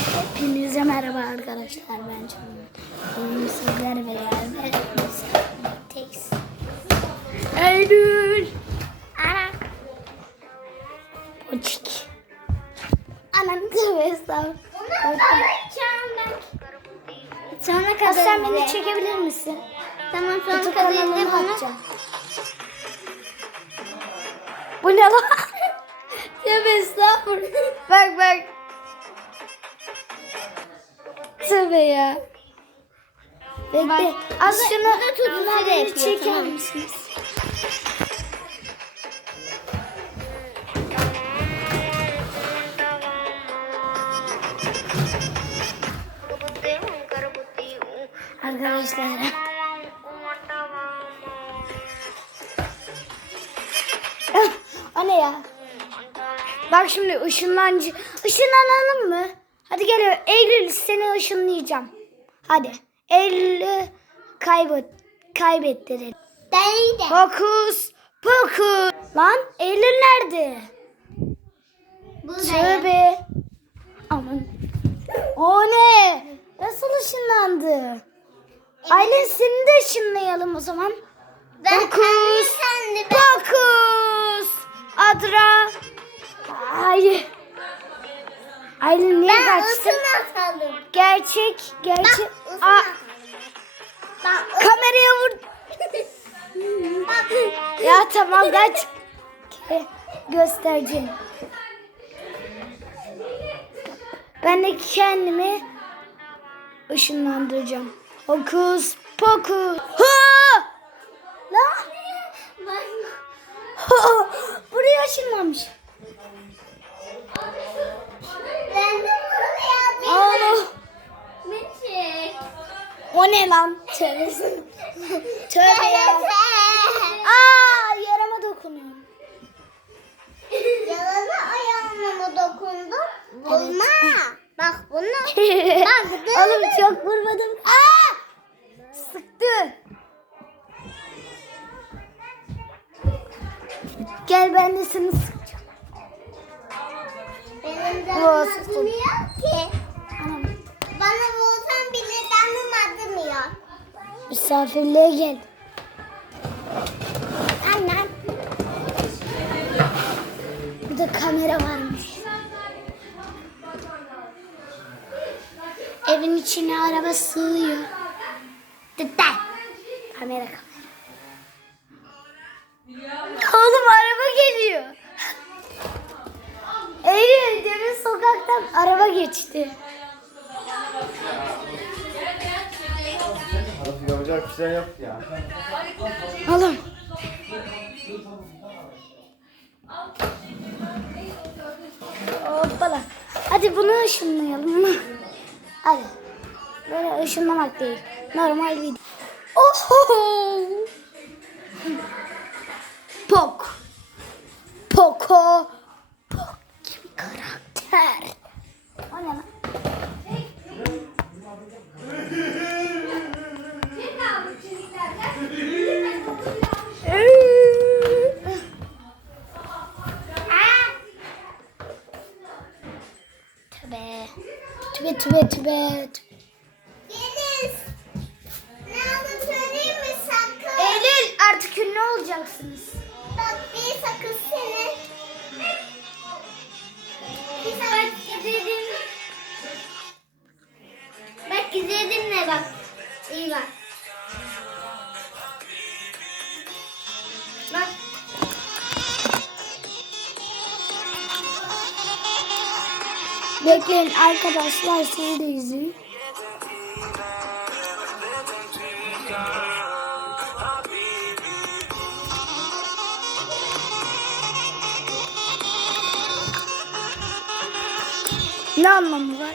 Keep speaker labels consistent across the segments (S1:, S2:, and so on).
S1: Hepinize merhaba arkadaşlar ben Canım. Bugün sizlerle beraber birlikteyiz. Eylül. Ana. Poçik. Anam tövbe estağfurullah. Sonra kadar sen beni çekebilir misin? Tamam sonra kadar bunu atacağım. Bu ne lan? Tövbe estağfurullah. Bak bak. Tövbe ya. Bekle. Az şunu
S2: yapıyor,
S1: çeker misiniz? Arkadaşlar. Ah, o ne ya? Bak şimdi ışınlancı. Işınlanalım mı? Hadi gel Eylül seni ışınlayacağım. Hadi. Eylül'ü kaybet kaybettirelim.
S2: Ben de.
S1: Fokus pokus. Lan Eylül nerede? Tövbe. Aman. O ne? Nasıl ışınlandı? Aylin seni de ışınlayalım o zaman.
S2: Ben
S1: Fokus. Fokus. Adra. Hayır. Aylin niye
S2: Ben
S1: kaçtın?
S2: atalım.
S1: Gerçek, gerçek.
S2: Bak,
S1: Aa.
S2: Ben
S1: kameraya vur.
S2: Bak.
S1: Ya tamam kaç. Göstereceğim. Ben de kendimi ışınlandıracağım. Hokus pokus. Ha! Lan! Buraya ışınlanmış. O ne lan? Tövbe. Tövbe ya. Aa, yarama dokunuyorum.
S2: Yalana ayağıma mı dokundun? Bulma. Bak bunu. Bak,
S1: Oğlum çok vurmadım. Aa! Sıktı. Gel ben de seni sıkacağım.
S2: Benim
S1: sıktın.
S2: acımıyor ki. Bana acımıyor.
S1: Misafirliğe gel.
S2: Annem.
S1: Burada kamera varmış. Evin içine araba sığıyor. Dıdday. Kamera kamera. Oğlum araba geliyor. Eylül demin sokaktan araba geçti.
S3: Yapacak bir şey ya.
S1: Oğlum. Hoppala. Hadi bunu ışınlayalım? Hadi. Böyle ışınlamak değil. Normal bir... Oho! Pok. Poko. Pok gibi karakter. O ne lan? Tübe. Tübe tübe.
S2: Deniz. Ne oldu söyleyeyim mi sakın?
S1: Eylül artık ünlü olacaksınız.
S2: Bak bir sakız senin. Bir sakız gidelim. Bak güzel ne bak. İyi bak. Bak.
S1: Bekleyin arkadaşlar sizi de izleyin. Ne anlamı var?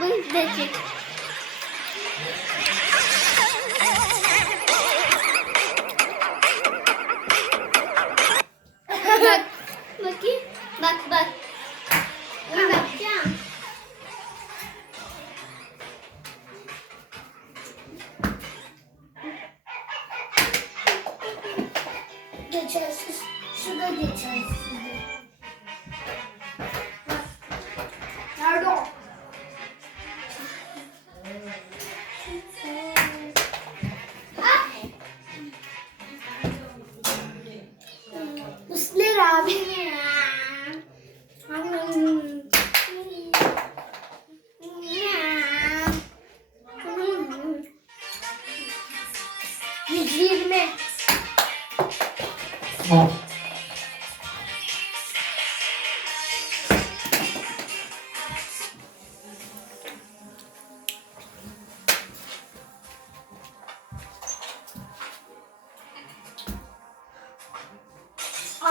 S2: Bunu da.
S1: Geçersiz. Şu da geçersiz.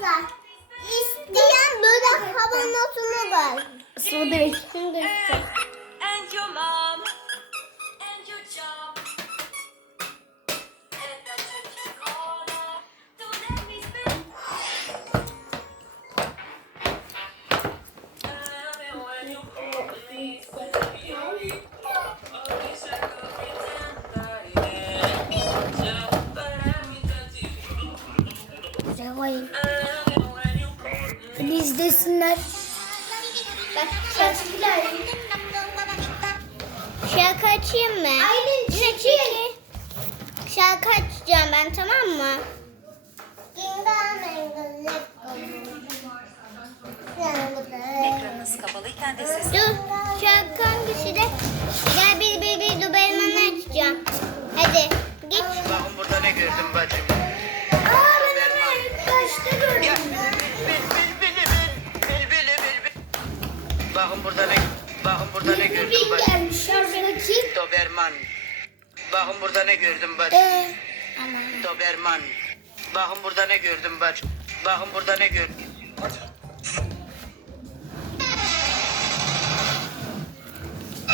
S2: Arkadaşlar isteyen böyle kavanozunu var.
S1: Su değil.
S2: Şimdi
S1: izlesinler.
S2: Şarkı açayım mı? Aylin çekil. Şarkı açacağım ben tamam mı?
S4: Ekranınız kapalıyken de siz
S2: Dur şarkı hangisi de? Gel bir bir bir onu açacağım. Hadi git.
S5: Bakın burada ne gördüm bacım. Burada ne gördüm
S1: gelmiş şarkıdaki.
S5: Doberman. Bakın burada ne gördüm bacım.
S1: Ee,
S5: Doberman. Bakın burada ne gördüm bacım. Bakın burada ne gördüm.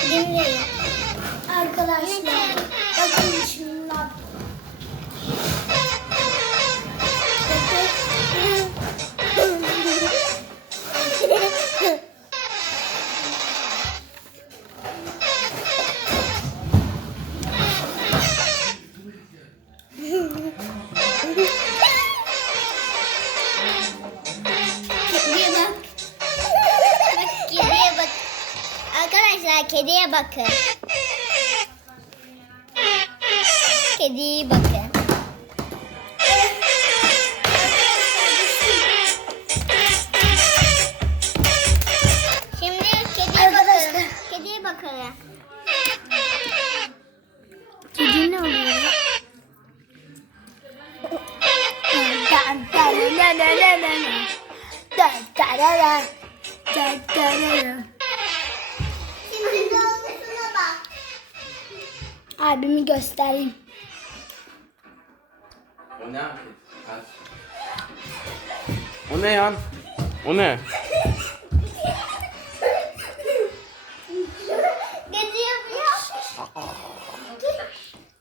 S2: Dinleyin.
S1: arkadaşlar bakın şimdi ne
S2: bakın.
S1: Göstereyim.
S3: O ne abi? O ne yan? O ne?
S2: Kedi yapıyor.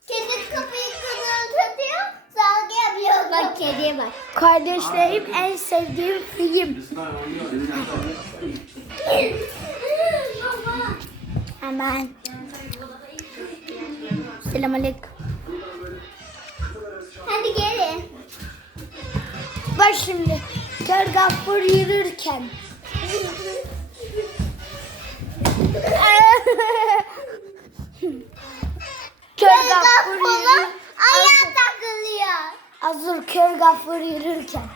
S2: Kedi kapıyı kırıltıyor. Salgı yapıyor. Bak kediye bak.
S1: Kardeşlerim en sevdiğim film. Hemen. Selamünaleyküm.
S2: Hadi gelin.
S1: Bak şimdi. Kör gaffur yürürken. Kör gaffur yürür.
S2: ayağa takılıyor.
S1: Azur kör gaffur yürürken.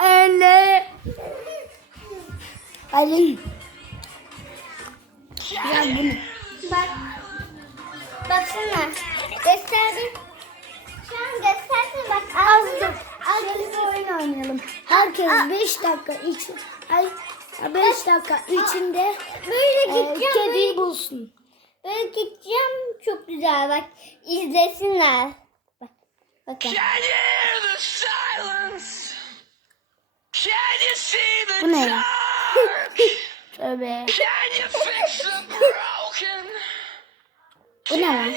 S1: Öyle. Alin. Ya bunu.
S2: Bak. Baksana. Gösterdim. Şu an gösterdim bak.
S1: Azdır. Şöyle bir oyun oynayalım. Herkes 5 dakika için. Ay 5 dakika içinde
S2: Böyle
S1: e,
S2: gideceğim.
S1: kediyi bulsun.
S2: Böyle gideceğim. Çok güzel bak. İzlesinler. Bak. Bakın.
S5: Can you hear the silence? Can you see the
S1: Bu ne ya?
S5: dark?
S1: Tövbe.
S5: Can you fix the broken?
S1: Bu ne lan?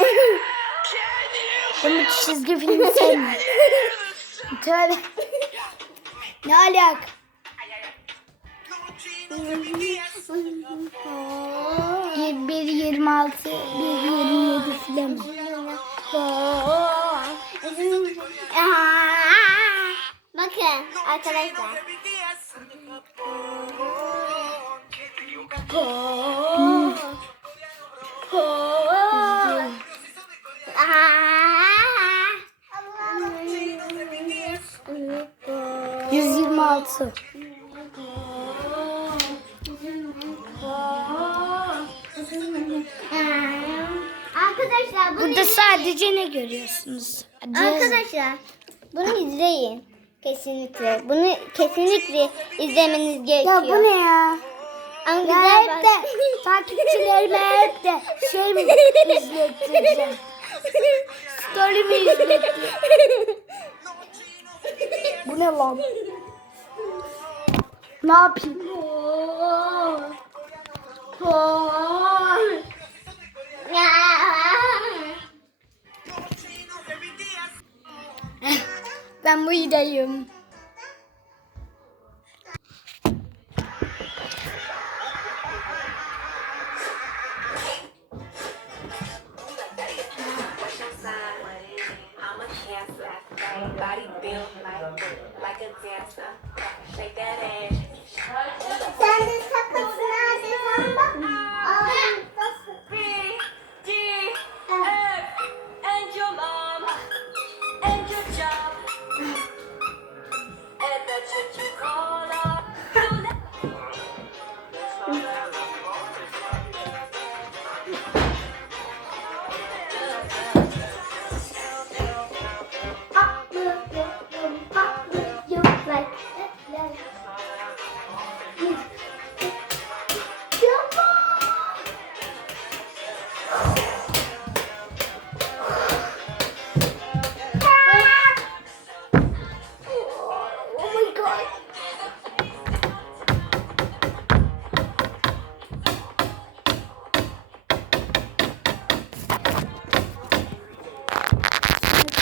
S1: ben bu çizgi filmi sevmiyorum. Tövbe. ne alak? bir yirmi altı, bir yirmi yedi filan.
S2: Bakın arkadaşlar. Hmm. Aa.
S1: 126.
S2: Arkadaşlar bunu
S1: Burada sadece ne görüyorsunuz?
S2: Arkadaşlar bunu izleyin. Kesinlikle. Bunu kesinlikle izlemeniz gerekiyor.
S1: Ya bu ne ya?
S2: Güzel
S1: hep de takipçilerime hep de şey mi izlettireceğim? Story mi izlettireceğim? Bu ne lan? Ne yapayım? Ben bu